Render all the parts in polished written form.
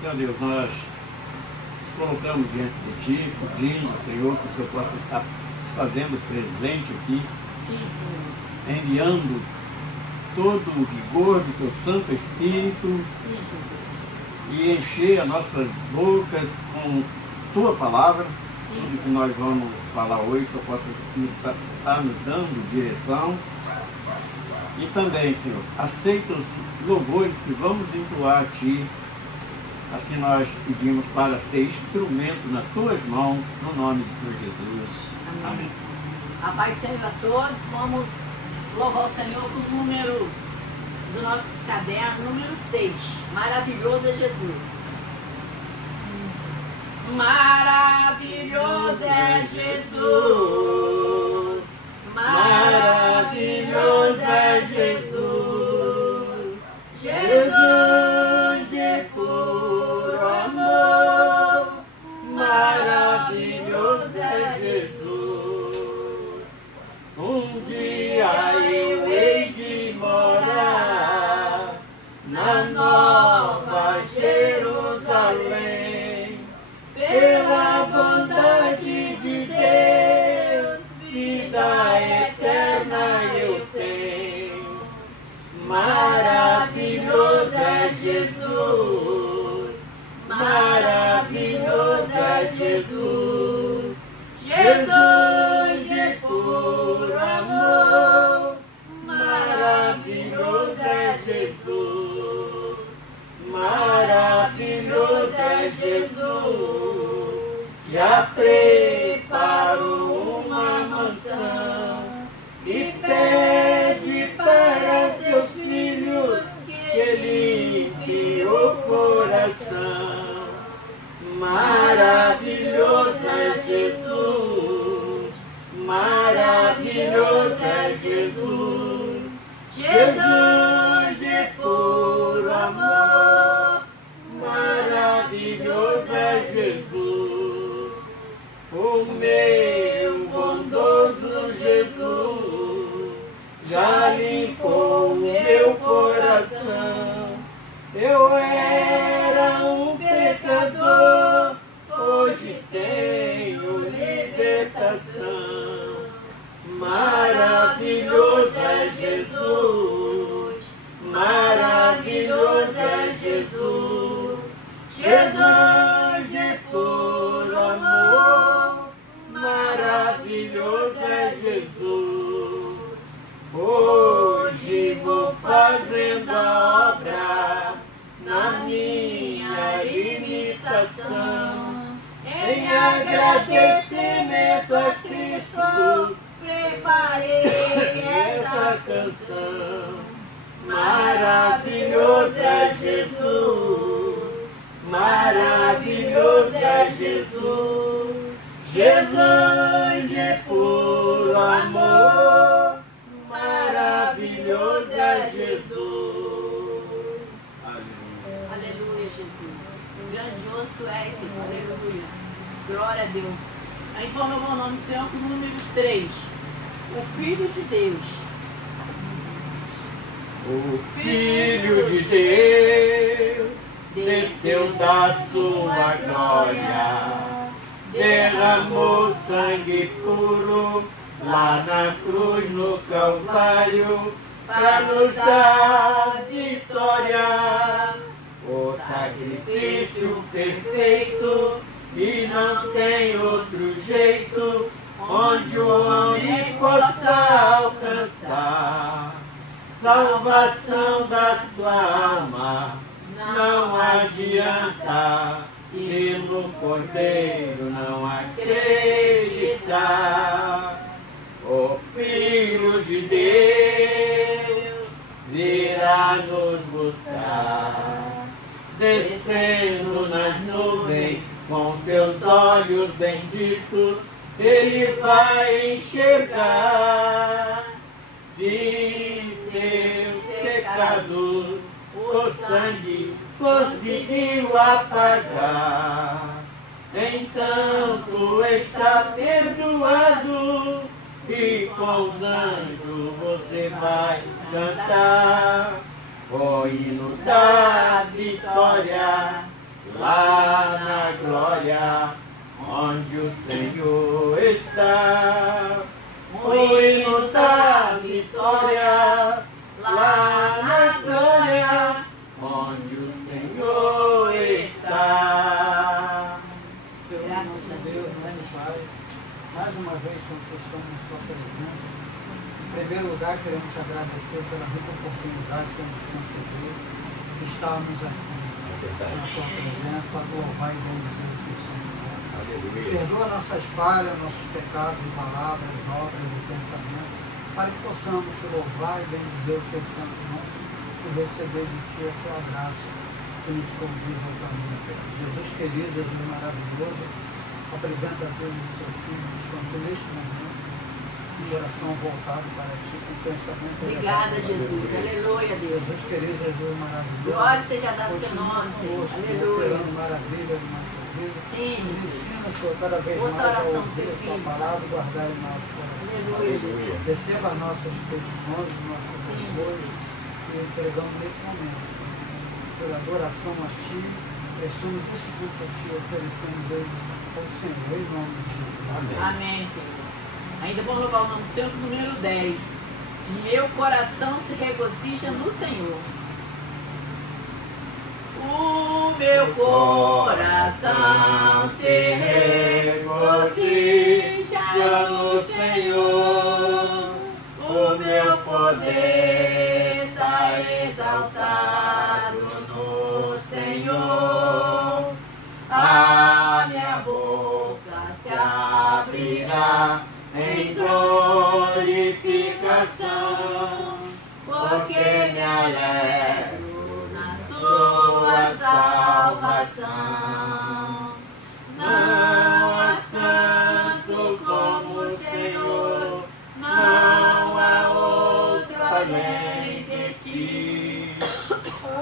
Senhor Deus, nós nos colocamos diante de Ti, pedindo, Senhor, que o Senhor possa estar se fazendo presente aqui, Sim, Senhor. enviando todo o vigor do Teu Santo Espírito Sim, Jesus. e encher as nossas bocas com Tua Palavra. Sim. Tudo que nós vamos falar hoje, que eu possa estar nos dando direção. E também, Senhor, aceita os louvores que vamos entoar a Ti. Assim nós pedimos para ser instrumento nas Tuas mãos, no nome do Senhor Jesus. Amém. A paz seja a todos. Vamos louvar o Senhor com o número do nosso caderno, número 6. Maravilhoso é Jesus. Maravilhoso é Jesus. Maravilhoso é Jesus. Jesus de puro amor. Maravilhoso é Jesus. Um dia eu hei de morar na Nova Jerusalém. Pela bondade de Deus, vida eterna eu tenho. Maravilhoso é Jesus, maravilhoso é Jesus. Jesus de puro amor, maravilhoso é Jesus. Maravilhoso é Jesus, já preparou uma mansão e pede para seus filhos que limpe o coração. Maravilhoso é Jesus, maravilhoso é Jesus. Jesus de puro amor, maravilhoso é Jesus. O meu bondoso Jesus já limpou o meu coração. Eu era um pecador, hoje tenho libertação. Maravilhoso é Jesus, maravilhoso é Jesus. Jesus de puro amor, maravilhoso é Jesus. Hoje vou fazendo a obra na minha imitação. Em agradecimento a Cristo, preparei essa canção. Maravilhoso é Jesus, maravilhoso é Jesus. Jesus de puro amor, maravilhoso é Jesus. Aleluia. Aleluia, Jesus. Grandioso tu és, Senhor. Aleluia. Glória a Deus. A gente vai louvar o nome do Senhor com o número 3. O Filho de Deus. O Filho de Deus desceu da sua glória, derramou sangue puro lá na cruz no Calvário, para nos dar vitória. O sacrifício perfeito, e não tem outro jeito, onde o homem possa alcançar salvação da sua alma. Não adianta se no Cordeiro não acreditar. O Filho de Deus virá nos buscar, descendo nas nuvens com seus olhos benditos, ele vai enxergar. Se seus pecados o sangue conseguiu apagar, então tu está perdoado e com os anjos você vai cantar o hino da vitória lá na glória, onde o Senhor está. O hino da vitória, lá na glória, onde o Senhor está. Senhor, nosso Deus, nosso Pai, mais uma vez estamos na Sua presença. Em primeiro lugar, queremos te agradecer pela rica oportunidade que nos concedeu de estarmos aqui na Sua presença para louvar e bendizer o Seu Santo nome. Perdoa nossas falhas, nossos pecados de palavras, obras e pensamentos, para que possamos te louvar e bendizer o Seu Santo nome e receber de Ti a Tua graça que nos conduz ao caminho. Jesus querido, Jesus maravilhoso, apresenta a Deus o Seu Filho, estando neste momento, em oração voltado para Ti, com pensamento. Obrigada, Jesus. Aleluia, Deus. Jesus querido, Jesus maravilhoso. Glória seja dado ao seu nome, Senhor. Aleluia. Maravilha de nossa vida. Sim, Nos Jesus. ensina, Senhor, cada vez Ouça mais a a oração do ouvir teu a Sua filho. palavra e guardar em nosso coração. Aleluia, Jesus. Receba as nossas petições, os nossos Sim, louvores que entregamos nesse momento, Senhor. Pela adoração a Ti, prestamos esse culto a Ti, oferecemos ele ao Senhor, em nome de Jesus. Amém. Amém, Senhor. Ainda vamos louvar o nome do Senhor, número 10. Meu coração se regozija no Senhor. O meu coração se regozija no Senhor. O meu poder está exaltado no Senhor. A minha boca se abrirá em glorificação, porque me alegro na sua salvação. Não há santo como o Senhor, não há outro além de ti.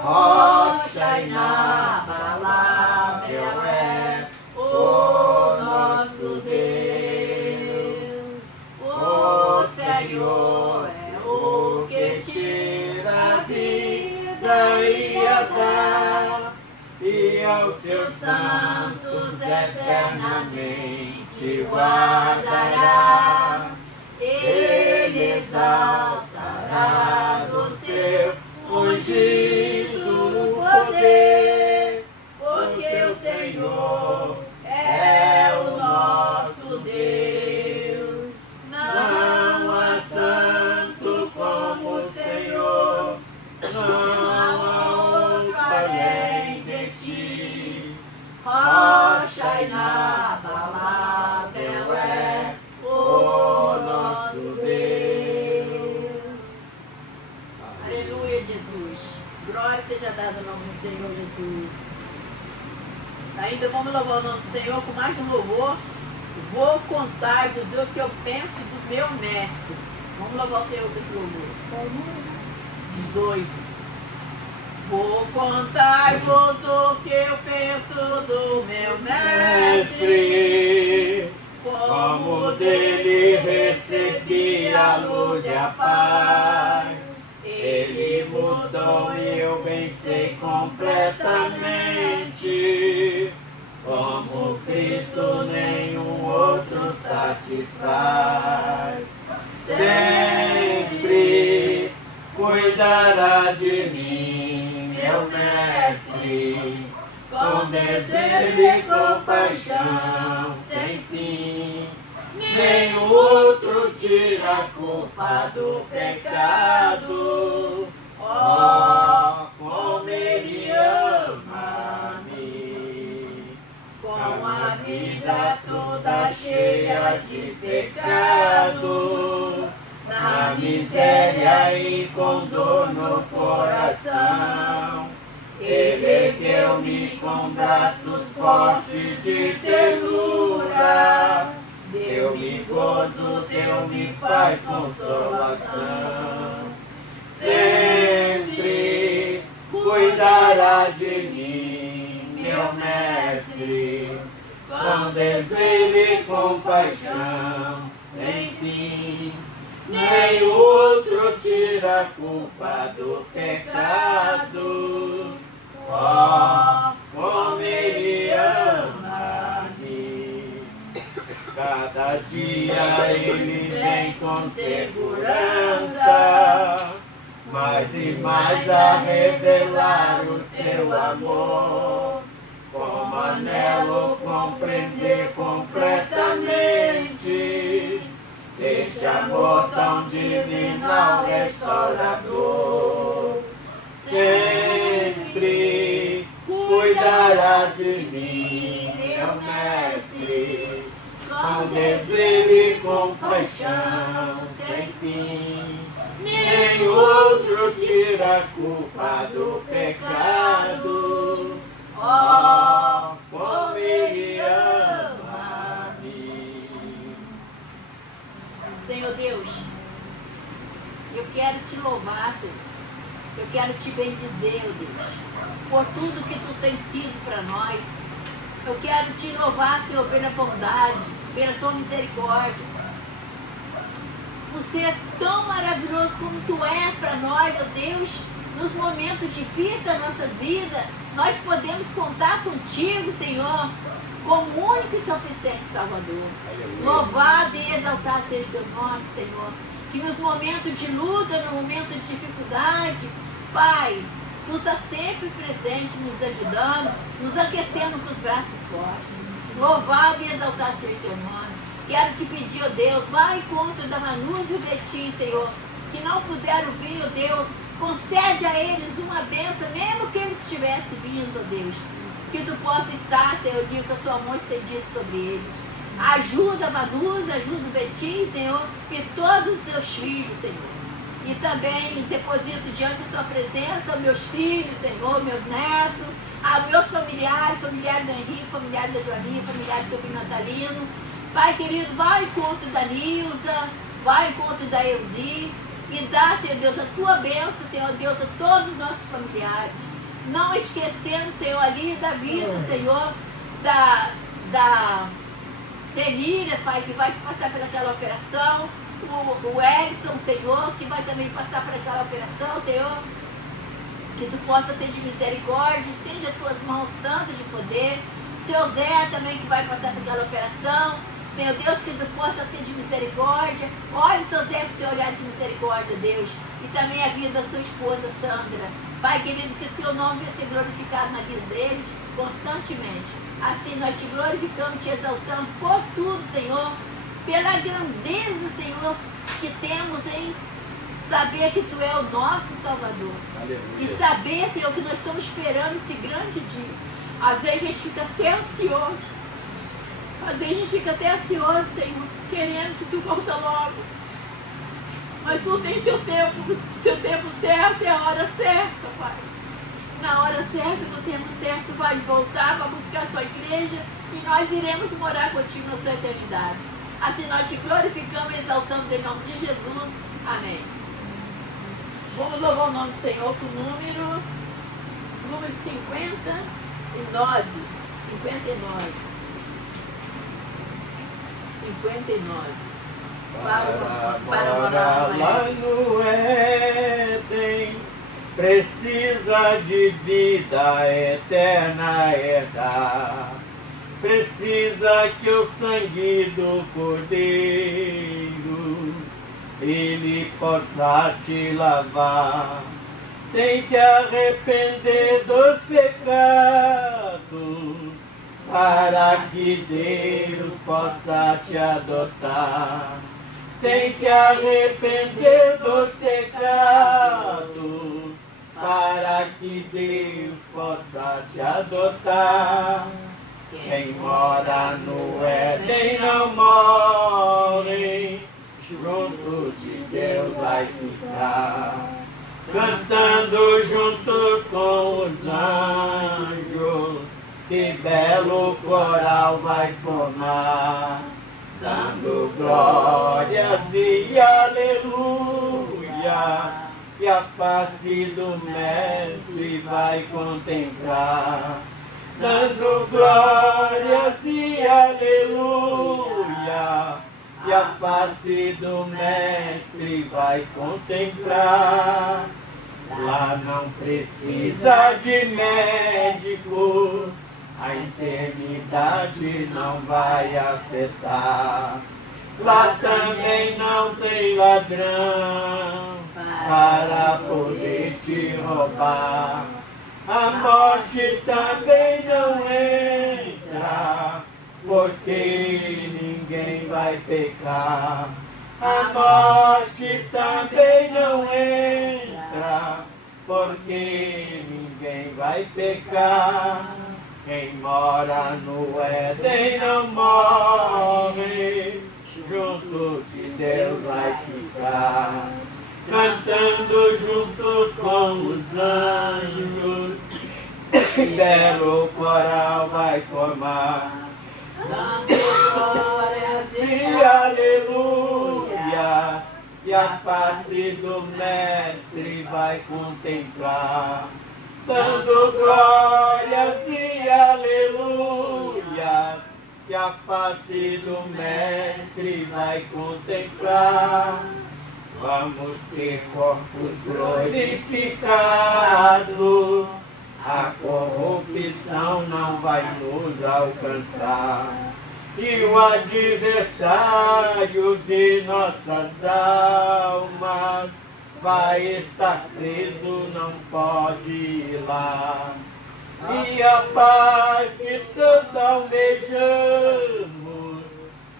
Rocha inabalável é o nosso Deus. O Senhor é o que tira a vida e a dá, e aos seus santos eternamente guardará. Ele exaltará do seu ungido poder, porque o Senhor é o nosso Deus. Não há santo como o Senhor, não há outro além de ti. Rocha inabalável é o nosso Deus. Aleluia, Jesus. Glória seja dada ao nome do Senhor Jesus. Ainda vamos louvar o nome do Senhor com mais um louvor. Vou contar-vos o que eu penso do meu mestre. Vamos louvar o Senhor com esse louvor. 18. Vou contar-vos o que eu penso do meu mestre. Como dele recebi a luz e a paz. Ele mudou e eu venci completamente. Como Cristo nenhum outro satisfaz. Sempre cuidará de mim, meu mestre, com desejo e compaixão sem fim. Nenhum outro tira a culpa do pecado. Oh, como ele ama-me, com a vida toda cheia de pecado, na miséria e com dor no coração. Ele ergueu-me com braços fortes de ternura, deu-me gozo, deu-me paz, consolação. Sempre cuidará de mim, meu mestre, com desvelo e compaixão sem fim. Nem outro tira a culpa do pecado. Oh, como ele segurança, mais e mais a revelar o seu amor. Como anelo compreender completamente este amor tão divinal, restaurador. Sempre cuidará de mim, meu mestre, com desvelo e compaixão sem fim. Nem outro tira a culpa do pecado. Oh, como Ele ama-me. Senhor Deus, eu quero te louvar, Senhor. Eu quero te bendizer, oh Deus, por tudo que tu tens sido para nós. Eu quero te louvar, Senhor, pela bondade, pela sua misericórdia. Você é tão maravilhoso como tu é para nós, ó Deus. Nos momentos difíceis da nossa vida, nós podemos contar contigo, Senhor, como único e suficiente Salvador. Louvado e exaltado seja o teu nome, Senhor. Que nos momentos de luta, no momento de dificuldade, Pai, tu está sempre presente, nos ajudando, nos aquecendo com os braços fortes. Louvado e exaltado seja o teu nome. Quero te pedir, ó Deus, vá ao encontro da Manus e o Betim, Senhor, que não puderam vir, ó Deus, concede a eles uma bênção, mesmo que eles estivessem vindo, ó Deus, que tu possa estar, Senhor, Deus, com a sua mão estendida sobre eles. Ajuda a Manus, ajuda o Betim, Senhor, e todos os seus filhos, Senhor. E também deposito diante da sua presença meus filhos, Senhor, meus netos, a meus familiares, familiares da Henrique, familiares da Joaninha, familiares do filho Natalino. Pai querido, vai ao encontro da Nilza, vai ao encontro da Elzi e dá, Senhor Deus, a tua bênção, Senhor Deus, a todos os nossos familiares. Não esquecendo, Senhor, ali da vida, Senhor, da Semília, Pai, que vai passar por aquela operação, o Edson, Senhor, que vai também passar por aquela operação, Senhor, que tu possa ter de misericórdia, estende as tuas mãos santas de poder. Seu Zé também, que vai passar por aquela operação, Senhor Deus, que tu possa ter de misericórdia. Olha o seu Zé com o seu olhar de misericórdia, Deus. E também a vida da sua esposa, Sandra. Pai querido, que o teu nome venha ser glorificado na vida deles constantemente. Assim nós te glorificamos, te exaltamos por tudo, Senhor. Pela grandeza, Senhor, que temos em saber que tu é o nosso Salvador. Aleluia. E saber, Senhor, que nós estamos esperando esse grande dia. Às vezes a gente fica até ansioso. Às vezes a gente fica até ansioso, Senhor, querendo que tu volta logo. Mas tu tem seu tempo certo, é a hora certa, Pai. Na hora certa, no tempo certo, vai voltar, vai buscar a sua igreja e nós iremos morar contigo na sua eternidade. Assim nós te glorificamos e exaltamos em nome de Jesus. Amém. Vamos louvar o nome do Senhor com o número 59. 59. Para morar lá no Éden, precisa de vida eterna herdar. Precisa que o sangue do Cordeiro ele possa te lavar. Tem que arrepender dos pecados para que Deus possa te adotar. Tem que arrepender dos pecados para que Deus possa te adotar. Quem mora no Éden não morre, junto de Deus vai ficar, cantando juntos com os anjos, que belo coral vai formar, dando glórias e aleluia, e a face do Mestre vai contemplar. Dando glórias e aleluia, e a face do Mestre vai contemplar. Lá não precisa de médico, a enfermidade não vai afetar. Lá também não tem ladrão para poder te roubar. A morte também não entra, porque ninguém vai pecar. A morte também não entra, porque ninguém vai pecar. Quem mora no Éden não morre, junto de Deus vai ficar. Cantando juntos com os anjos, belo coral vai formar. Dando glórias E aleluia, e a face do Mestre vai contemplar. Dando glórias e aleluias, e a face do Mestre vai contemplar. Vamos ter corpos glorificados, a corrupção não vai nos alcançar. E o adversário de nossas almas vai estar preso, não pode ir lá. E a paz que tanto almejamos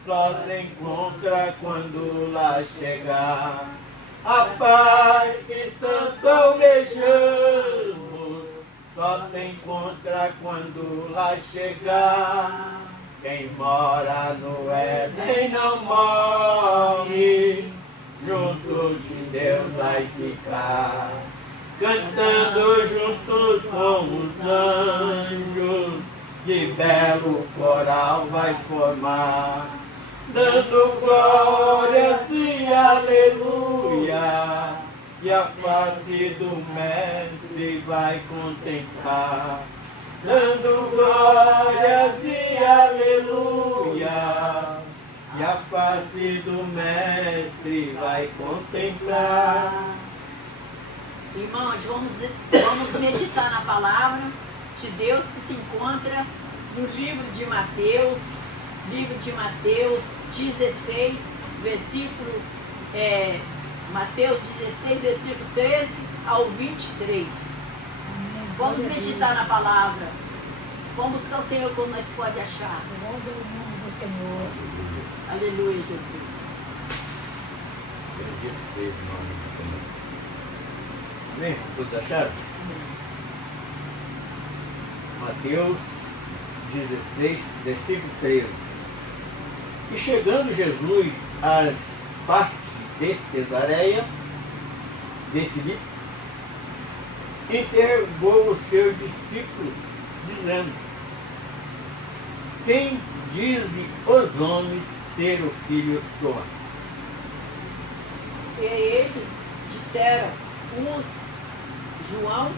só se encontra quando lá chegar. A paz que tanto almejamos só se encontra quando lá chegar. Quem mora no Éden não morre, junto de Deus vai ficar. Cantando juntos com os anjos, de belo coral vai formar. Dando glórias e aleluia, e a face do Mestre vai contemplar. Dando glórias e aleluia, e a face do Mestre vai contemplar. Irmãos, vamos meditar na palavra de Deus que se encontra no livro de Mateus 16, versículo, Mateus 16, versículo 13 ao 23. Vamos meditar na palavra. Vamos buscar o Senhor como nós podemos achar. Aleluia, Jesus. Bendito seja o nome do Senhor. Amém? Todos acharam? Mateus 16, versículo 13. E chegando Jesus às partes de Cesareia de Filipe, interrogou os seus discípulos, dizendo: quem dizem os homens ser o filho do homem? E eles disseram, uns João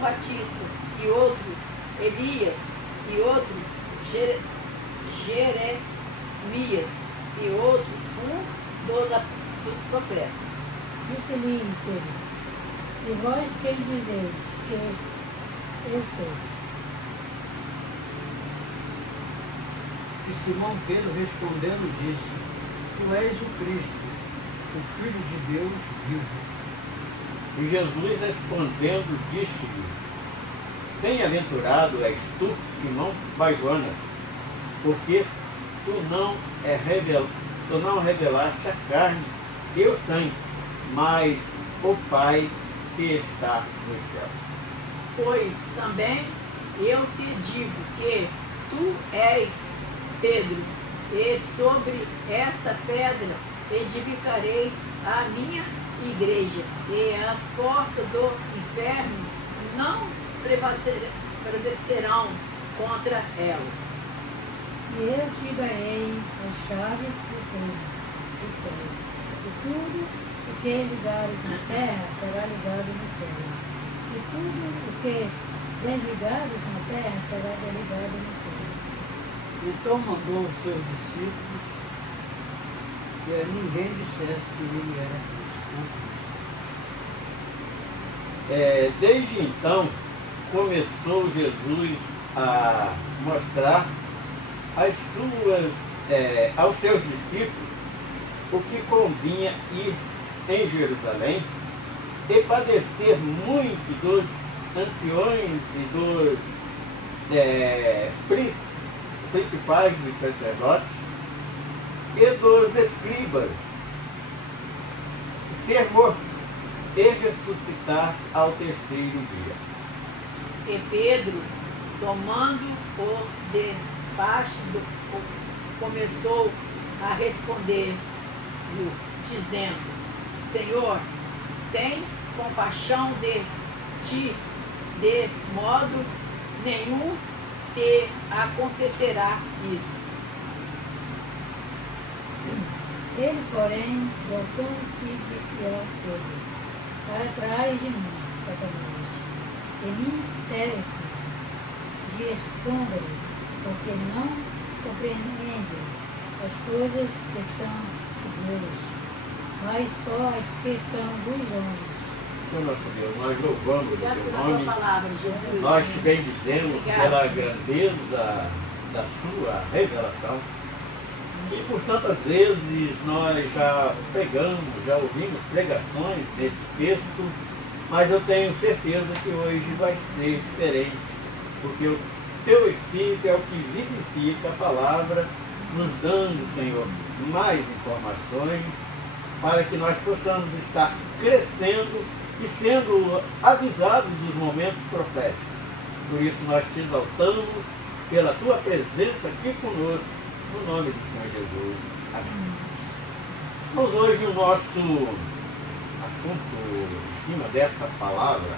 Batista, e outro Elias, e outro Jeremias, e outro dos profetas. Disse-lhe, e vós quem dizeis que eu sou? E Simão Pedro respondendo disse: Tu és o Cristo, o Filho de Deus vivo. E Jesus respondendo disse-lhe: bem-aventurado és tu, Simão Bar-Jonas, porque tu não revelaste a carne e o sangue, mas o Pai que está nos céus. Pois também eu te digo que tu és Pedro, e sobre esta pedra edificarei a minha igreja, e as portas do inferno não prevalecerão contra elas. E eu te darei as chaves do reino dos céus. E tudo o que ligares na terra será ligado nos céus. E tudo o que desligares na terra será desligado nos céus. Então mandou os seus discípulos que a ninguém dissesse que ele era Cristo. Desde então, começou Jesus a mostrar aos seus discípulos o que convinha ir em Jerusalém e padecer muito dos anciões e dos principais dos sacerdotes e dos escribas, ser morto e ressuscitar ao terceiro dia. E Pedro, tomando-o debaixo começou a responder-lhe, dizendo: Senhor, tem compaixão de ti, de modo nenhum te acontecerá isso. Ele, porém, voltando-se, disse a Pedro: Para trás de mim, Satanás, de mim serves de escândalo, porque não compreende as coisas que são de Deus, mas só as que são dos homens. Senhor nosso Deus, nós louvamos o Obrigado teu pela tua nome, palavra, Jesus. nós te bendizemos Obrigada, pela Senhor. grandeza da sua revelação. E por tantas vezes nós já pregamos, já ouvimos pregações nesse texto, mas eu tenho certeza que hoje vai ser diferente, porque o teu Espírito é o que vivifica a palavra, nos dando, Senhor, mais informações, para que nós possamos estar crescendo e sendo avisados dos momentos proféticos. Por isso nós te exaltamos pela tua presença aqui conosco, no nome do Senhor Jesus. Amém. Mas hoje o nosso assunto em cima desta palavra,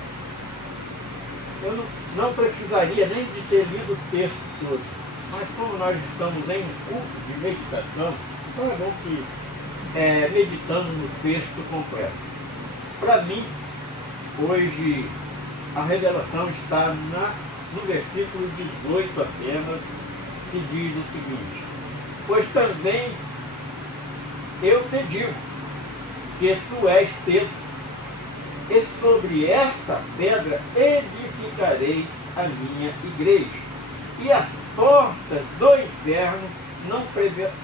eu não precisaria nem de ter lido o texto todo, mas como nós estamos em um culto de meditação, então é bom que meditando no texto completo. Para mim, hoje, a revelação está no versículo 18 apenas, que diz o seguinte: Pois também eu te digo que tu és Pedro, e sobre esta pedra edificarei a minha igreja, e as portas do inferno não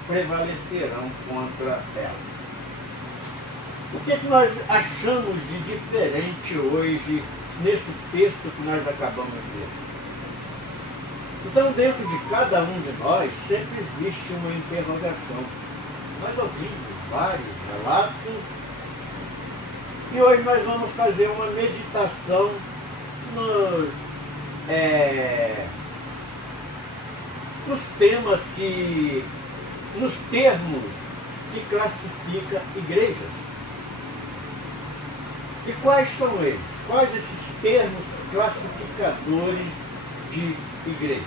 prevalecerão contra ela. O que nós achamos de diferente hoje nesse texto que nós acabamos de ler? Então, dentro de cada um de nós sempre existe uma interrogação. Nós ouvimos vários relatos e hoje nós vamos fazer uma meditação nos termos que classifica igrejas. E quais são eles? Quais esses termos classificadores de igreja?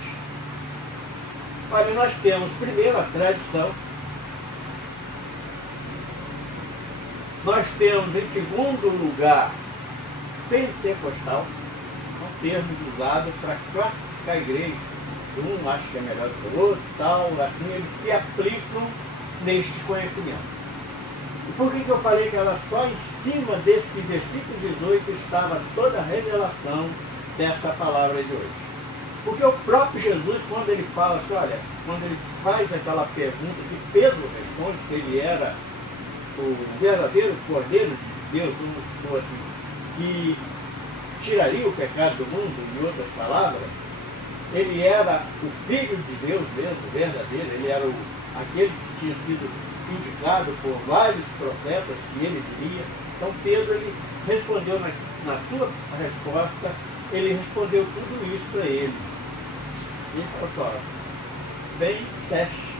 Olha, nós temos primeiro a tradição, nós temos em segundo lugar pentecostal, são termos usados para classificar a igreja. Um acha que é melhor do que o outro, tal, assim eles se aplicam neste conhecimento. E por que eu falei que ela só em cima desse versículo 18 estava toda a revelação desta palavra de hoje? Porque o próprio Jesus, quando ele fala assim, olha, quando ele faz aquela pergunta que Pedro responde, que ele era o verdadeiro Cordeiro de Deus, vamos supor assim, que tiraria o pecado do mundo, em outras palavras, ele era o Filho de Deus mesmo, verdadeiro, ele era aquele que tinha sido indicado por vários profetas que ele viria. Então Pedro, ele respondeu na sua resposta, ele respondeu tudo isso para ele. Ele falou assim, olha, bem disseste,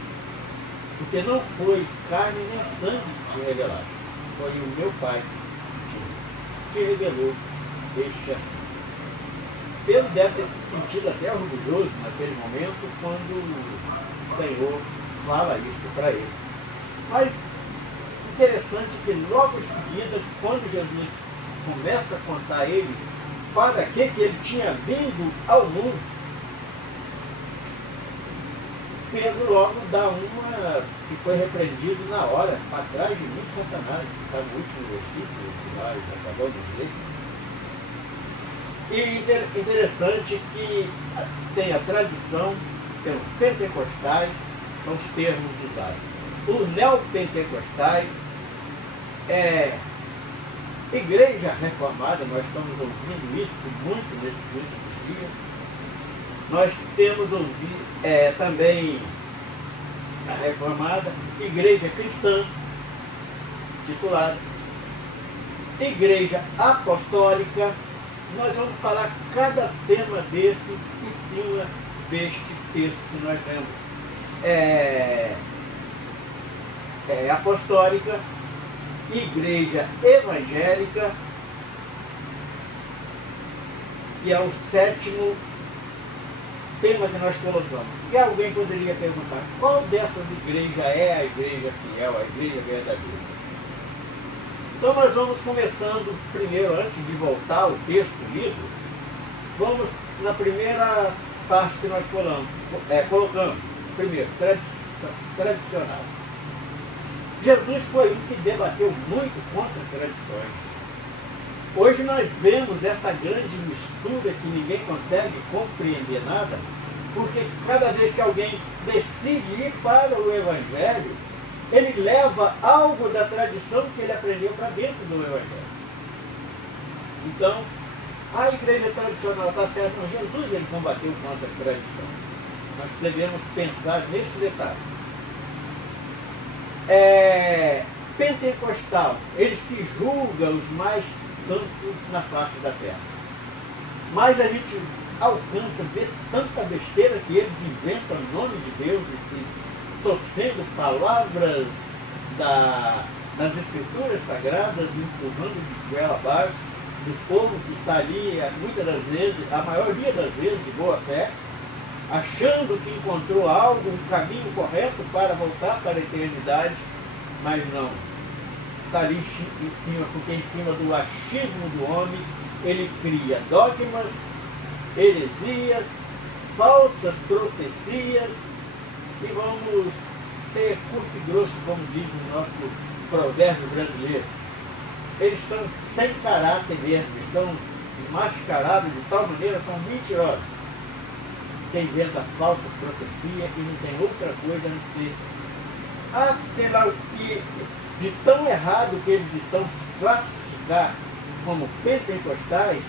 porque não foi carne nem sangue que te revelaste, foi o meu Pai que te revelou este assim. Pedro deve ter se sentido até orgulhoso naquele momento quando o Senhor fala isso para ele. Mas interessante que logo em seguida, quando Jesus começa a contar a eles para que ele tinha vindo ao mundo, Pedro logo dá uma que foi repreendido na hora: para trás de mim, Satanás. Está no último versículo que nós acabamos de ler. E interessante que tem a tradição, tem os pentecostais, são os termos usados. os neopentecostais, igreja reformada, nós estamos ouvindo isso muito nesses últimos dias. Nós temos ouvido também a reformada, igreja cristã, titulada, igreja apostólica. Nós vamos falar cada tema desse em cima deste texto que nós vemos. Apostólica, igreja evangélica, e é o 7º tema que nós colocamos. E alguém poderia perguntar, qual dessas igrejas é a igreja fiel, a igreja verdadeira? Então nós vamos começando primeiro, antes de voltar ao texto lido, vamos na primeira parte que nós colocamos. Primeiro, tradicional. Jesus foi um que debateu muito contra tradições. Hoje nós vemos esta grande mistura que ninguém consegue compreender nada, porque cada vez que alguém decide ir para o Evangelho, ele leva algo da tradição que ele aprendeu para dentro do Evangelho. Então, a igreja tradicional está certa, mas Jesus ele combateu contra a tradição. Nós devemos pensar nesse detalhe. Pentecostal, ele se julga os mais santos na face da terra. Mas a gente alcança ver tanta besteira que eles inventam em nome de Deus e torcendo palavras das escrituras sagradas, empurrando de goela abaixo do povo que está ali, muitas das vezes, a maioria das vezes de boa fé, achando que encontrou algo, um caminho correto para voltar para a eternidade, mas não. Está ali em cima, porque em cima do achismo do homem, ele cria dogmas, heresias, falsas profecias, e vamos ser curto e grosso, como diz o nosso provérbio brasileiro. Eles são sem caráter mesmo, eles são mascarados de tal maneira, são mentirosos. Que inventa falsas profecias e não tem outra coisa a não ser e de tão errado que eles estão se classificar como pentecostais.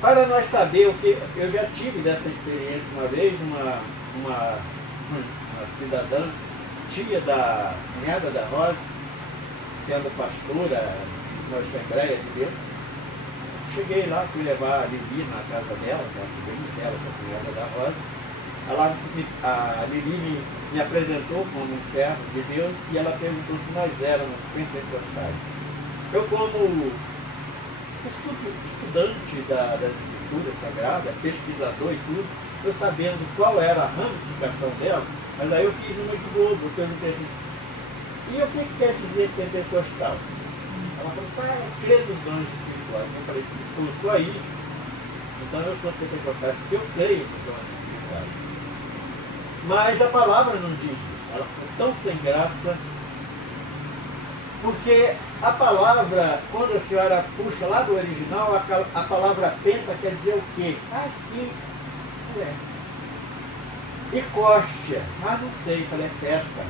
Para nós saber o que eu já tive dessa experiência uma vez, uma cidadã, tia da cunhada da Rosa, sendo pastora na Assembleia de Deus. Cheguei lá, fui levar a Lili na casa dela, que é a sobrinha dela, que é a cunhada da Rosa. A Lili me apresentou como um servo de Deus e ela perguntou se nós éramos pentecostais. Eu, como estudante das escrituras sagradas, pesquisador e tudo, eu sabendo qual era a ramificação dela, mas aí eu fiz uma de bobo, eu perguntei assim, e o que quer dizer pentecostal? Ela falou assim, crê nos dons espirituais. Eu falei assim, só isso, então eu sou pentecostal, porque eu creio nos dons espirituais. Mas a palavra não diz isso, ela ficou tão sem graça, porque a palavra, quando a senhora puxa lá do original, a palavra penta quer dizer o quê? Sim, E coxa, não sei, falei, é festa.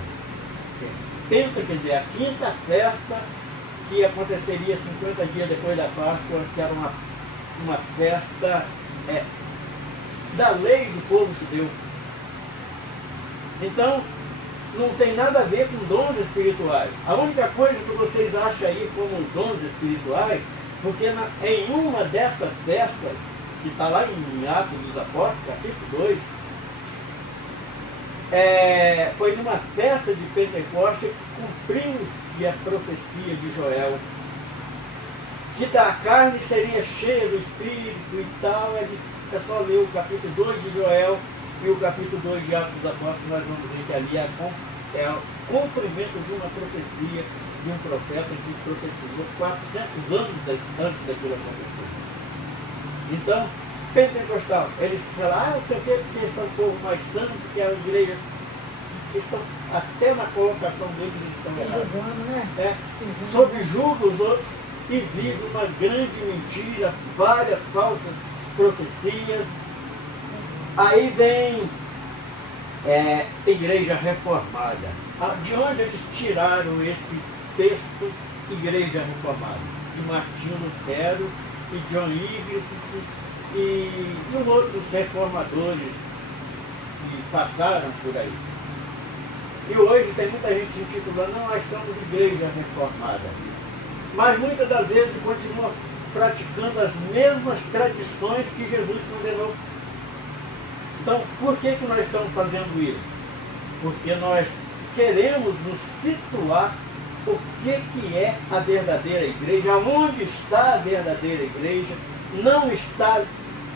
Penta quer dizer a quinta festa que aconteceria 50 dias depois da Páscoa, que era uma festa da lei do povo judeu. Então, não tem nada a ver com dons espirituais. A única coisa que vocês acham aí como dons espirituais, porque em uma destas festas, que está lá em Atos dos Apóstolos, capítulo 2, foi numa festa de Pentecostes que cumpriu-se a profecia de Joel, que da carne seria cheia do Espírito e tal. É só ler o capítulo 2 de Joel e o capítulo 2 de Atos dos Apóstolos, nós vamos ver que ali é o cumprimento de uma profecia de um profeta que profetizou 400 anos antes daquilo acontecer. Então, pentecostal, eles falam, não sei o que, porque são o povo mais santo, que é a igreja. Estão, até na colocação deles, eles estão errados. Subjuga os outros e vive uma grande mentira, várias falsas profecias. Aí vem igreja reformada. De onde eles tiraram esse texto Igreja Reformada? De Martinho Lutero e John Wycliffe e de outros reformadores que passaram por aí. E hoje tem muita gente se intitulando, não, nós somos Igreja Reformada. Mas muitas das vezes continua praticando as mesmas tradições que Jesus condenou. Então, por que nós estamos fazendo isso? Porque nós queremos nos situar o que é a verdadeira igreja, onde está a verdadeira igreja, não está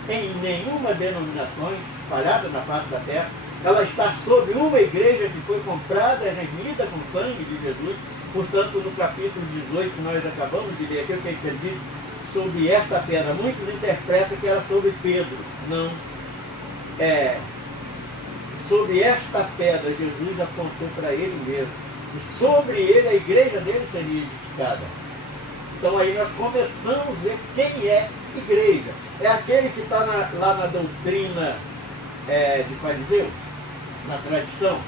em nenhuma denominação espalhada na face da terra, ela está sob uma igreja que foi comprada e remida com o sangue de Jesus. Portanto, no capítulo 18 que nós acabamos de ler aqui, o que ele diz? Sobre esta pedra, muitos interpretam que era sobre Pedro, não. Sobre esta pedra Jesus apontou para ele mesmo, e sobre ele a igreja dele seria edificada. Então aí nós começamos a ver quem é igreja. É aquele que está lá na doutrina de fariseus, na tradição.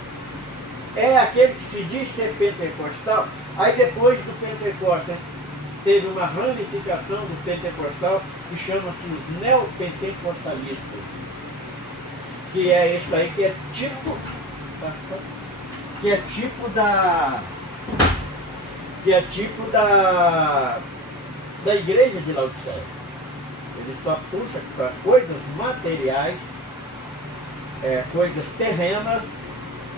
É aquele que se diz ser pentecostal, aí depois do Pentecostes teve uma ramificação do pentecostal que chama-se os neopentecostalistas, que é este aí que é tipo da igreja de Laodiceia. Ele só puxa para coisas materiais, coisas terrenas,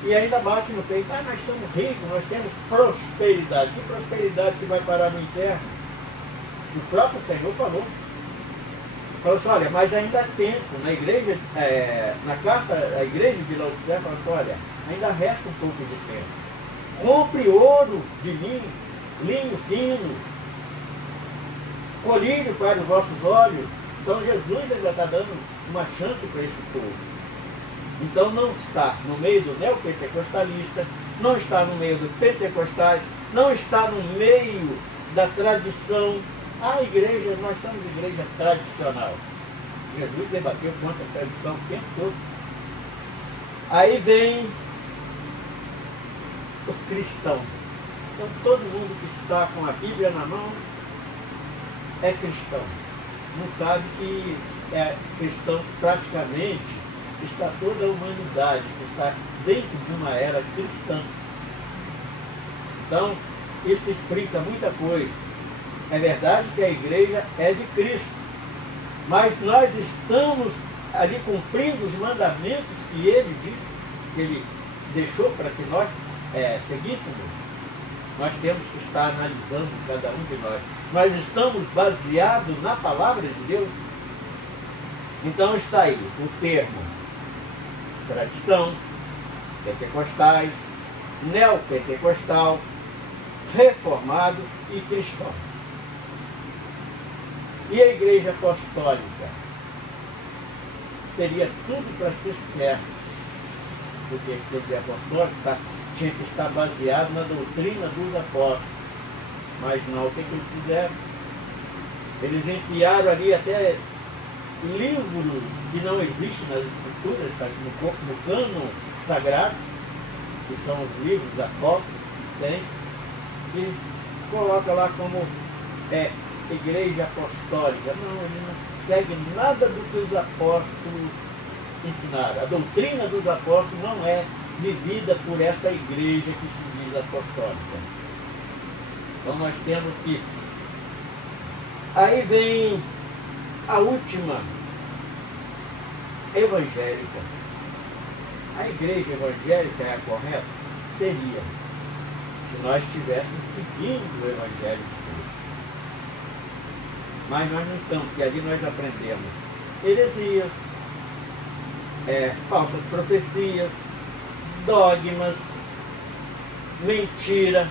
e ainda bate no peito, nós somos ricos, nós temos prosperidade. Que prosperidade se vai parar no inferno? O próprio Senhor falou assim, olha, mas ainda há tempo. Na igreja, na carta à igreja de Laodiceia, fala assim, olha, ainda resta um pouco de tempo. Compre ouro de mim, linho fino, colírio para os vossos olhos. Então Jesus ainda está dando uma chance para esse povo. Então não está no meio do neopentecostalista, não está no meio dos pentecostais, não está no meio da tradição. A igreja, nós somos igreja tradicional. Jesus debateu contra a tradição o tempo todo. Aí vem os cristãos. Então todo mundo que está com a Bíblia na mão é cristão. Não sabe que é cristão praticamente está toda a humanidade que está dentro de uma era cristã. Então, isso explica muita coisa. É verdade que a igreja é de Cristo, mas nós estamos ali cumprindo os mandamentos que ele disse, que ele deixou para que nós seguíssemos. Nós temos que estar analisando cada um de nós. Nós estamos baseados na palavra de Deus. Então está aí o termo tradição, pentecostais, neopentecostal, reformado e cristão. E a igreja apostólica teria tudo para ser certo, porque quer dizer, apostólico tinha que estar baseado na doutrina dos apóstolos. Mas não, o que eles fizeram? Eles enfiaram ali até livros que não existem nas escrituras, no cânon sagrado, que são os livros apócrifos que tem, e eles colocam lá como igreja apostólica. Não, eles não seguem nada do que os apóstolos ensinaram. A doutrina dos apóstolos não é vivida por esta igreja que se diz apostólica. Então nós temos que... Aí vem a última, evangélica. A igreja evangélica é a correta? Seria, se nós estivéssemos seguindo o Evangelho de Cristo. Mas nós não estamos, porque ali nós aprendemos heresias, falsas profecias, dogmas, mentira.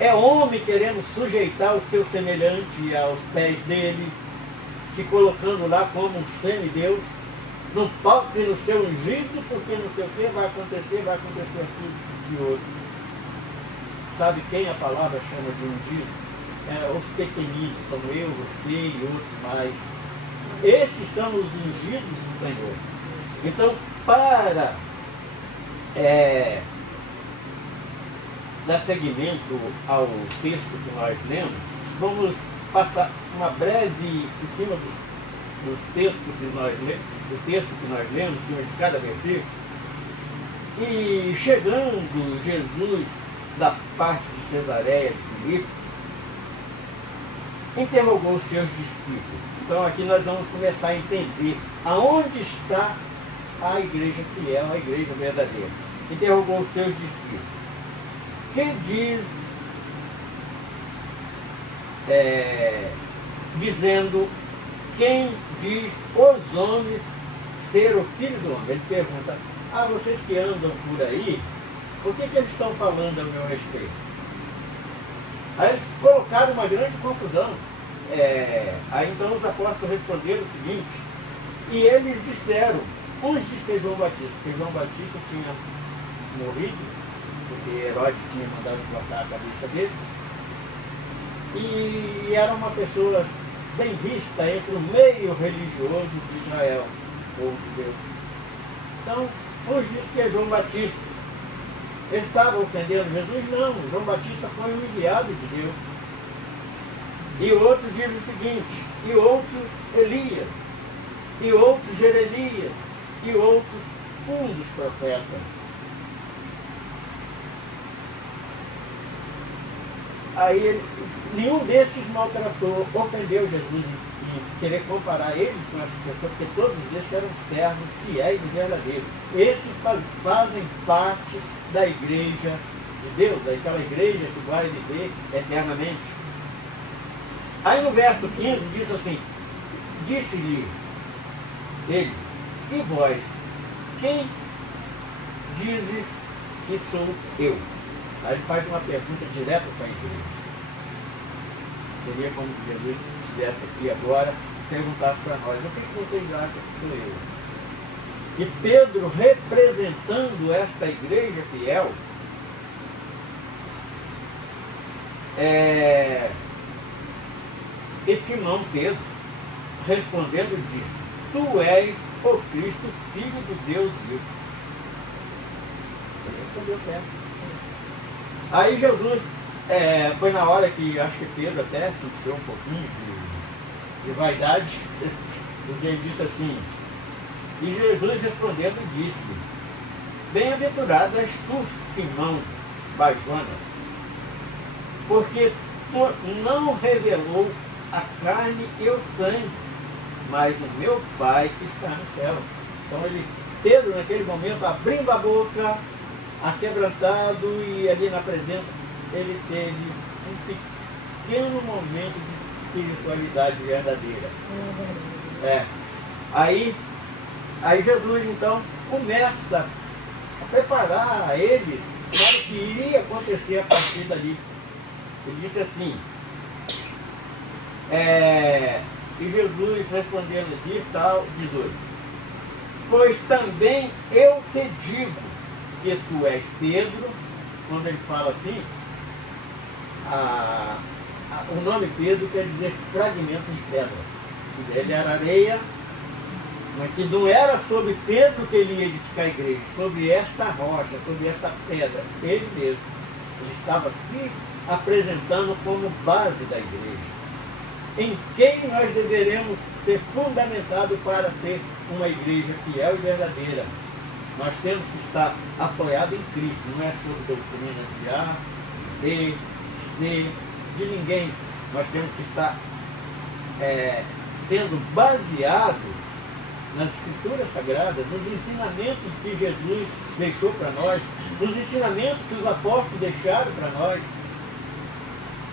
É homem querendo sujeitar o seu semelhante aos pés dele, se colocando lá como um semideus. Não toque no seu ungido, porque não sei o que vai acontecer aquilo e outro. Sabe quem a palavra chama de ungido? Os pequeninos, são eu, você e outros mais. Esses são os ungidos do Senhor. Então, para dar seguimento ao texto que nós lemos, vamos passar uma breve em cima dos textos que nós lemos, do texto que nós lemos, em cima de cada versículo. E chegando Jesus da parte de Cesareia de Filipe, interrogou os seus discípulos. Então aqui nós vamos começar a entender aonde está a igreja fiel, a igreja verdadeira. Interrogou os seus discípulos. Dizendo, quem diz os homens ser o Filho do Homem? Ele pergunta, vocês que andam por aí, por que eles estão falando a meu respeito? Aí eles colocaram uma grande confusão. Aí então os apóstolos responderam o seguinte, e eles disseram, uns diz que é João Batista, porque João Batista tinha morrido, porque Herodes tinha mandado cortar a cabeça dele, e era uma pessoa bem vista entre o meio religioso de Israel, o povo de Deus. Então, uns diz que é João Batista. Eles estavam ofendendo Jesus? Não, João Batista foi um enviado de Deus. E outro diz o seguinte, e outros Elias, e outros Jeremias, e outros um dos profetas. Aí nenhum desses maltratou, ofendeu Jesus em querer comparar eles com essas pessoas, porque todos esses eram servos fiéis e verdadeiros. Esses fazem parte da igreja de Deus, daquela igreja que vai viver eternamente. Aí no verso 15 diz assim, disse-lhe ele, e vós, quem dizes que sou eu? Aí ele faz uma pergunta direta para a igreja. Seria como se Jesus estivesse aqui agora, perguntasse para nós, o que vocês acham que sou eu? E Pedro, representando esta igreja fiel, e Simão Pedro, respondendo, disse, tu és o Cristo, Filho do Deus vivo. Ele respondeu certo. Aí Jesus, foi na hora que acho que Pedro até sentiu um pouquinho de vaidade, porque ele disse assim, e Jesus respondendo disse, bem-aventurado és tu, Simão Barjonas, porque tu não revelou a carne e o sangue, mas o meu Pai que está nos céus. Então Pedro naquele momento abrindo a boca, aquebrantado, e ali na presença ele teve um pequeno momento de espiritualidade verdadeira. Aí Jesus então começa a preparar eles para o que iria acontecer a partir dali. Ele disse assim, e Jesus respondendo disso, tal, 18, pois também eu te digo que tu és Pedro. Quando ele fala assim, o nome Pedro quer dizer fragmentos de pedra. Quer dizer, ele era areia, mas que não era sobre Pedro que ele ia edificar a igreja, sobre esta rocha, sobre esta pedra, ele mesmo. Ele estava se apresentando como base da igreja, em quem nós deveremos ser fundamentados para ser uma igreja fiel e verdadeira. Nós temos que estar apoiados em Cristo, não é sobre doutrina de A, de B, de C, de ninguém. Nós temos que estar sendo baseado nas Escrituras Sagradas, nos ensinamentos que Jesus deixou para nós, nos ensinamentos que os apóstolos deixaram para nós.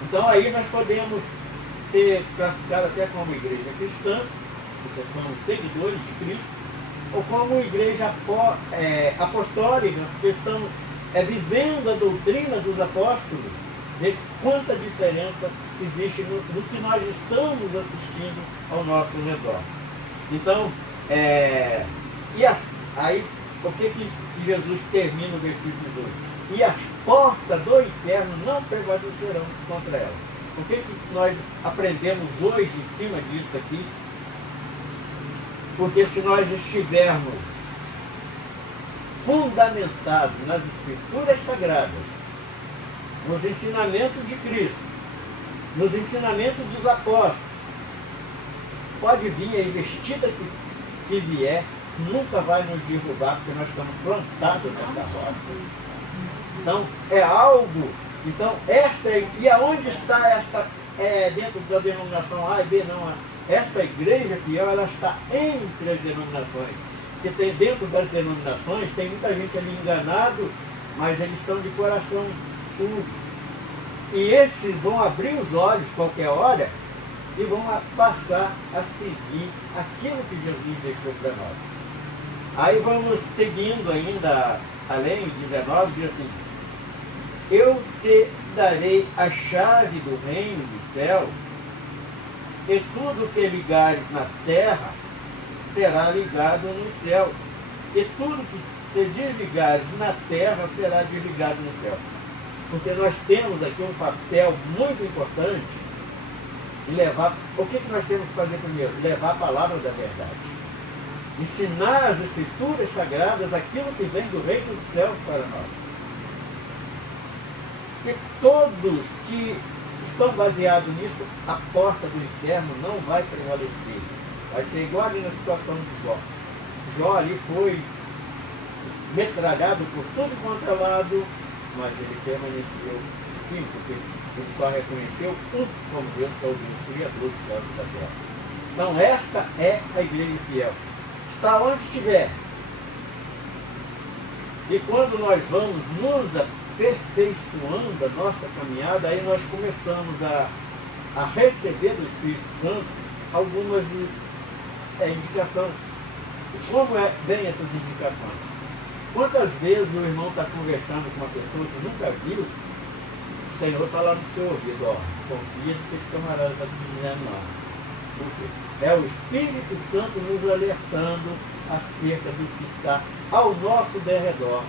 Então aí nós podemos ser classificados até como igreja cristã, porque somos seguidores de Cristo, ou como igreja apostólica, porque estamos vivendo a doutrina dos apóstolos. Vê quanta diferença existe no que nós estamos assistindo ao nosso redor. Então, aí, por que Jesus termina o versículo 18? E as portas do inferno não prevalecerão contra ela. Por que nós aprendemos hoje em cima disso aqui? Porque se nós estivermos fundamentados nas Escrituras Sagradas, nos ensinamentos de Cristo, nos ensinamentos dos apóstolos. Pode vir a investida que vier, nunca vai nos derrubar, porque nós estamos plantados nesta rocha. Então, é algo. Então, e aonde está esta, dentro da denominação A e B? Não, esta igreja fiel, ela está entre as denominações. Porque dentro das denominações, tem muita gente ali enganado, mas eles estão de coração puro. E esses vão abrir os olhos qualquer hora e vão passar a seguir aquilo que Jesus deixou para nós. Aí vamos seguindo ainda, além, 19, diz assim: eu te darei a chave do reino dos céus, e tudo que ligares na terra será ligado nos céus, e tudo que se desligares na terra será desligado no céu. Porque nós temos aqui um papel muito importante de levar. O que nós temos que fazer primeiro? Levar a palavra da verdade. Ensinar as escrituras sagradas, aquilo que vem do reino dos céus para nós. E todos que estão baseados nisso, a porta do inferno não vai prevalecer. Vai ser igual ali na situação de Jó. Jó ali foi metralhado por tudo quanto é lado, mas ele permaneceu firme, porque ele só reconheceu um como Deus, que é o Deus Criador dos céus e da terra. Então esta é a igreja fiel. Está onde estiver. E quando nós vamos nos aperfeiçoando a nossa caminhada, aí nós começamos a receber do Espírito Santo algumas indicações. E como vem essas indicações? Quantas vezes o irmão está conversando com uma pessoa que nunca viu, o Senhor está lá no seu ouvido, ó, confia no que esse camarada está dizendo lá. Por quê? É o Espírito Santo nos alertando acerca do que está ao nosso derredor.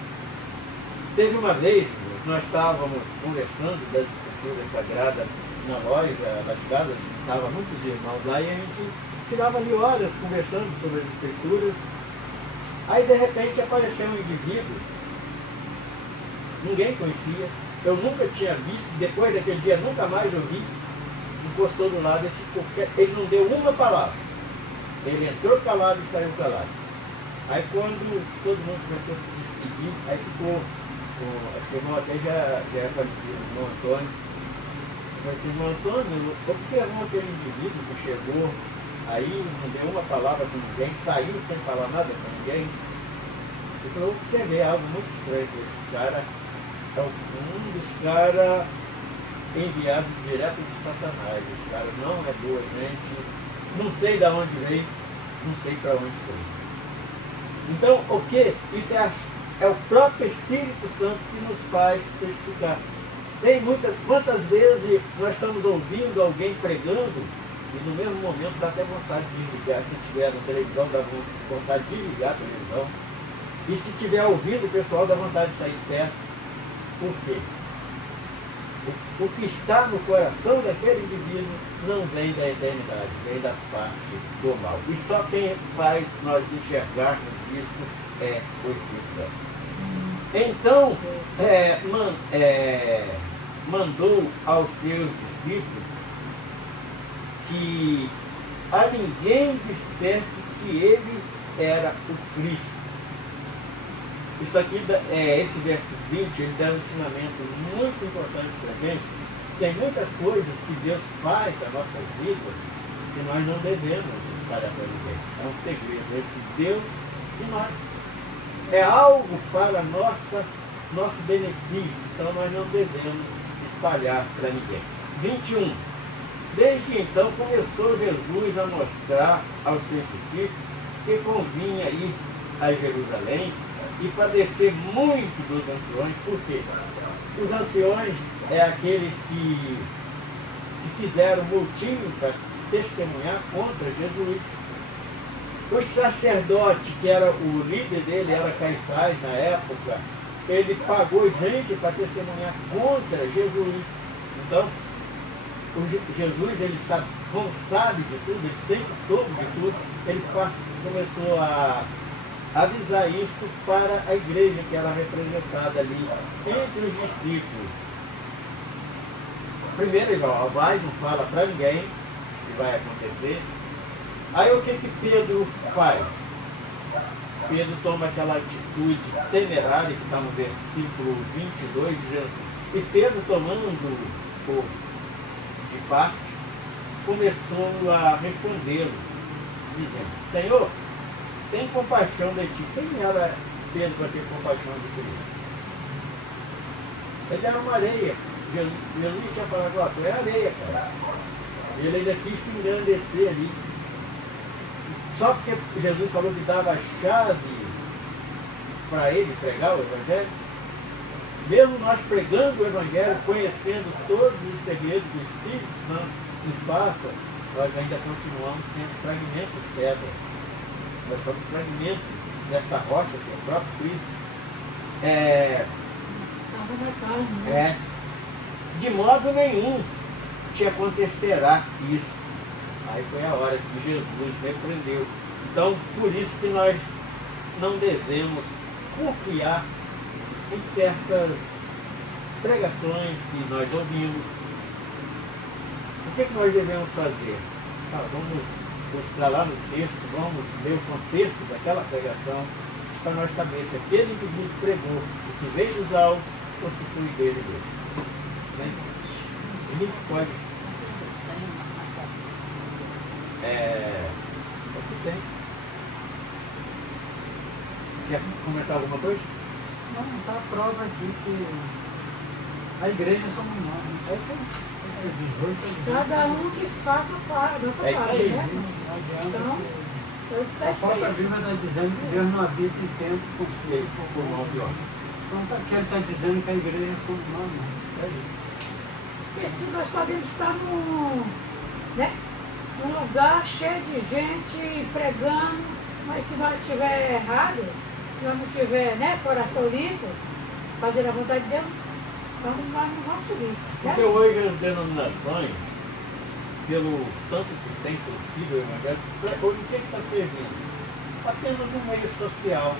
Teve uma vez, nós estávamos conversando das escrituras sagradas na loja lá de casa, estavam muitos irmãos lá e a gente tirava ali horas conversando sobre as escrituras. Aí de repente apareceu um indivíduo, ninguém conhecia, eu nunca tinha visto, depois daquele dia nunca mais ouvi, encostou do lado e ficou quieto, ele não deu uma palavra, ele entrou calado e saiu calado. Aí quando todo mundo começou a se despedir, aí ficou, esse irmão até já é falecido, o irmão Antônio, mas irmão Antônio, observou aquele indivíduo que chegou, aí não deu uma palavra com ninguém, saiu sem falar nada com ninguém. Eu falei, observei algo muito estranho, que esse cara é um dos caras enviados direto de Satanás. Esse cara não é boa gente, não sei de onde veio, não sei para onde foi. Então, o que? Isso é o próprio Espírito Santo que nos faz testificar. Quantas vezes nós estamos ouvindo alguém pregando, e no mesmo momento dá até vontade de ligar, se tiver na televisão, dá vontade de ligar a televisão. E se estiver ouvindo, o pessoal dá vontade de sair de perto. Por quê? O que está no coração daquele indivíduo não vem da eternidade, vem da parte do mal. E só quem faz nós enxergarmos isso é o Espírito Santo. Então, mandou aos seus discípulos que a ninguém dissesse que ele era o Cristo. Isso aqui, esse verso 20, ele dá um ensinamento muito importante para a gente. Tem muitas coisas que Deus faz nas nossas vidas que nós não devemos espalhar para ninguém. É um segredo entre Deus e nós. É algo para nosso benefício, então nós não devemos espalhar para ninguém. 21. Desde então começou Jesus a mostrar aos seus discípulos que convinha ir a Jerusalém e padecer muito dos anciões. Por quê? Os anciões é aqueles que fizeram motim para testemunhar contra Jesus. O sacerdote, que era o líder dele, era Caifás na época, ele pagou gente para testemunhar contra Jesus. Então, Jesus, ele sabe, como sabe de tudo, ele sempre soube de tudo, ele começou a avisar isso para a igreja que era representada ali entre os discípulos. Primeiro ele vai, não fala para ninguém o que vai acontecer. Aí o que Pedro faz? Pedro toma aquela atitude temerária que está no versículo 22, dizendo assim, e Pedro, tomando o povo de parte, começou a respondê-lo, dizendo, Senhor, tem compaixão de ti. Quem era Pedro para ter compaixão de Cristo? Ele era uma areia. Jesus tinha falado, ó, tu é areia, cara. Ele ainda quis se engrandecer ali. Só porque Jesus falou que dava a chave para ele pregar o Evangelho, mesmo nós pregando o Evangelho, conhecendo todos os segredos do Espírito Santo que nos passa, nós ainda continuamos sendo fragmentos de pedra. Nós somos fragmentos dessa rocha que é o próprio Cristo. De modo nenhum te acontecerá isso. Aí foi a hora que Jesus repreendeu. Então, por isso que nós não devemos confiar em certas pregações que nós ouvimos. O que nós devemos fazer? Vamos buscar lá no texto, vamos ler o contexto daquela pregação, para nós saber se aquele indivíduo pregou o que veio dos altos ou se foi dele mesmo. Né? Ele pode. O que tem? Quer comentar alguma coisa? Não, está a prova aqui que a igreja somos nós. É isso aí. 18, Cada um que faça parte dessa É isso parte, aí. né? não adianta. Então, A própria Bíblia está dizendo que Deus não habita em tempo com Feito por mão de homem. Então aqui ele está dizendo que a igreja somos nós, não. Isso aí. e se nós podemos estar num lugar cheio de gente pregando, mas se nós estiver errado, se nós não tiver coração limpo, fazer a vontade de Deus, então nós não vamos subir. Porque hoje as denominações, pelo tanto que tem possível o Evangelho, hoje o que está servindo? Apenas um meio social.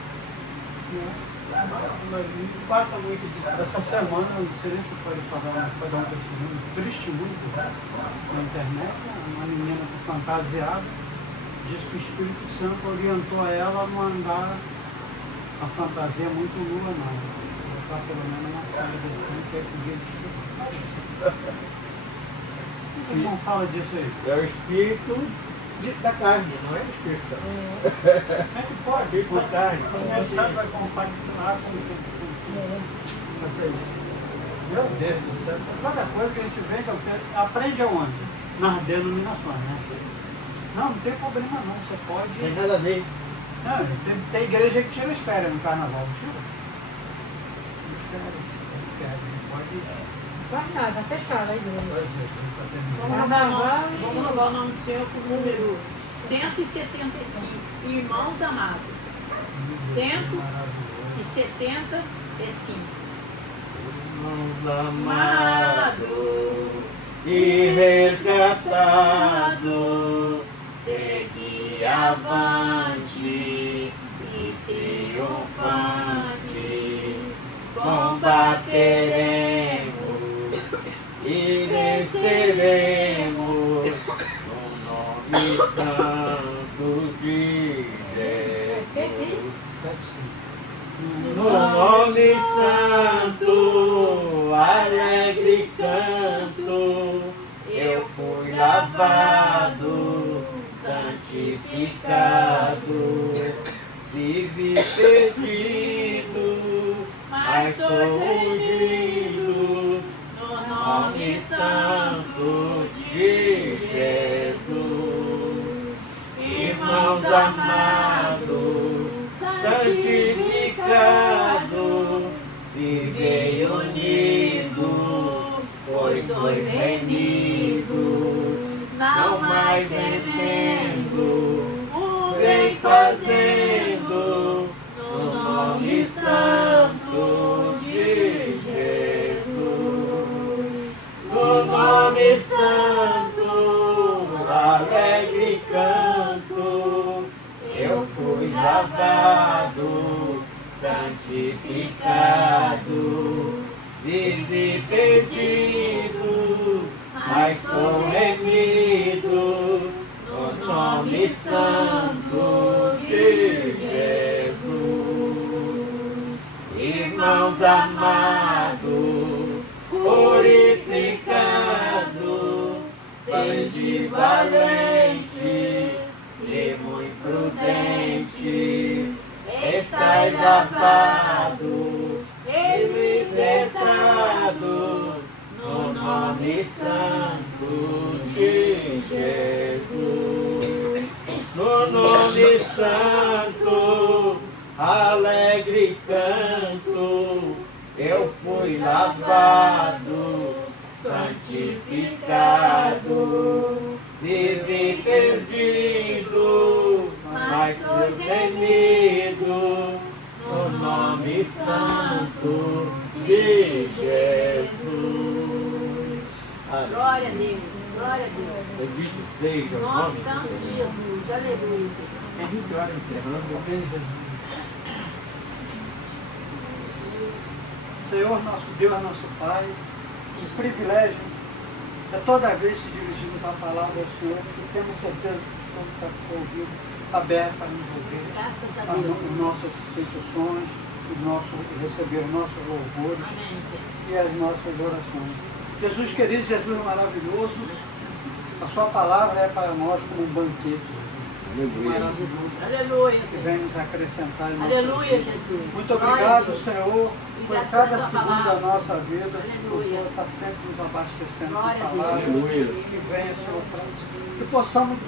Não passa muito disso. Essa semana, não sei se pode dar um testemunho triste muito na internet, uma menina fantasiada disse que o Espírito Santo orientou ela a mandar a fantasia muito nua, não. Botar pelo menos uma saia decente, que é com dia de estudar. Você não fala disso aí? É o espírito da carne, não é a Espírito Santo. Não pode, Espírito da carne. o Espírito Santo vai compactuar com vocês. Meu Deus do céu. Cada coisa que a gente vê, aprende aonde? Nas denominações, né? Não tem problema não, você pode... Não tem nada a ver. Não, tem igreja que tira as férias no carnaval, tira? Férias, pode... Não faz nada, tá fechada a igreja. Vamos louvar o nome do Senhor com o número 175. Irmãos amados. 175. Irmãos amados e resgatados, segui avante e triunfante, combateremos e venceremos no nome santo de Jesus. No nome santo, alegre canto, eu fui lavado, santificado, vive perdido, mas sou ungido, no nome santo de Jesus. Irmãos amados, santificado, vivei unido, pois sois remidos, não mais temendo, o bem fazendo, no nome santo de Jesus. No nome santo, alegre canto, eu fui lavado, santificado, vive perdido, mas sou remido no nome santo de Jesus. Irmãos amados, purificado, sede valente e muito prudente, estais lavado e libertado no nome santo de Jesus. No nome santo, alegre canto, eu fui lavado, santificado, vivi perdido, mas fui remido no nome santo de Jesus. Glória a Deus, glória a Deus. Bendito seja o Nome nome santo de Jesus, aleluia, Senhor. Henrique, ora encerrando. Amém, Jesus. Senhor, nosso Deus, nosso Pai, um privilégio é toda vez que dirigimos a palavra ao Senhor, e temos certeza que estamos com o ouvido aberto para nos ouvir. Graças a As Deus. nossas petições, receber os nossos louvores Amém, Senhor. e as nossas orações. Jesus querido, Jesus maravilhoso, a sua palavra é para nós como um banquete, Jesus. Maravilhoso. Aleluia, Que Senhor. vem nos acrescentar em nossas Aleluia, vidas. Jesus. Muito Glória a obrigado, Deus. Senhor, por Obrigado cada pela sua segundo da palavra, nossa Senhor. vida. O Aleluia. Senhor está sempre nos abastecendo Glória a com Deus. palavras. Aleluia. Que venha, Senhor, que possamos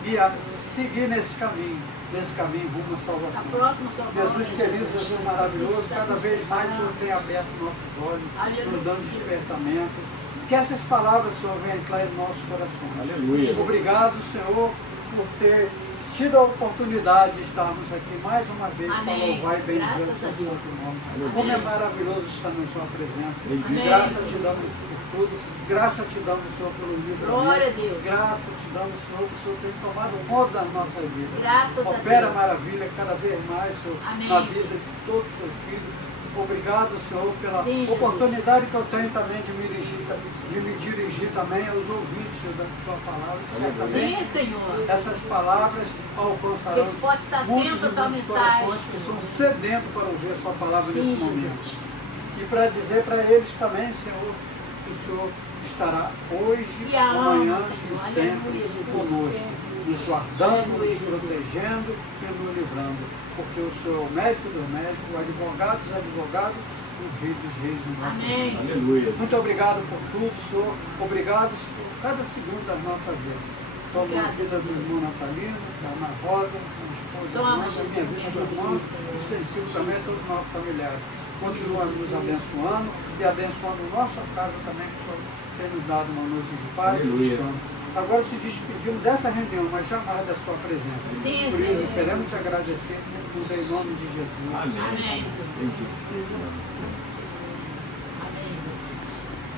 seguir nesse caminho rumo à A salvação. próxima salvação. Jesus querido, Jesus maravilhoso, cada vez mais o Senhor tem aberto nossos olhos, Aleluia. nos dando despertamento. Que essas palavras, Senhor, venham entrar em nossos corações. Aleluia. Obrigado, Senhor, por ter tido a oportunidade de estarmos aqui mais uma vez para Amém. louvar e bendizer o Graças seu a Deus. santo nome. Amém. Como é maravilhoso estar na sua presença. Amém. Graça te damos por tudo. Graça te damos, Senhor, pelo livro. Glória a Deus. Graça te damos, Senhor, que o Senhor tem tomado conta da nossa vida. Graças a Opera Deus. maravilha cada vez mais, Senhor, Amém, na vida Senhor. de todos os seus filhos. Obrigado, Senhor, pela Sim, Jesus. oportunidade que eu tenho também de me dirigir também aos ouvintes da sua palavra. Que certamente Sim, Senhor. essas palavras alcançarão Eles possam estar muitos atentos à tua e muitos mensagem. corações que são sedentos para ouvir a sua palavra Sim, nesse Jesus. momento. E para dizer para eles também, Senhor, que o Senhor estará hoje, E ama, amanhã Senhor. e sempre Aleluia, Jesus. conosco, nos guardando, Aleluia, nos Jesus. protegendo e nos livrando. Porque o Senhor é o médico dos médicos, o advogado dos advogados, o rei dos reis do nosso Amém. Deus. Aleluia. Muito obrigado por tudo, Senhor. Obrigado por cada segundo da nossa vida. Toma a Obrigada, vida do Deus. irmão Natalino, da Ana Rosa, da esposa Toma, da Jesus, minha vida do irmão, minha vida, e Senhor. sensível também a todos os nossos familiares. Continua nos abençoando e abençoando nossa casa também, que o Senhor tem nos dado uma noite de paz e Aleluia. descanso. Agora se despedimos dessa reunião, mas jamais da sua presença. Sim, Por isso, Senhor. queremos te agradecer, tudo em nome de Jesus. Amém. Amém, Jesus. Bendito seja o nome do Senhor. Amém, Jesus.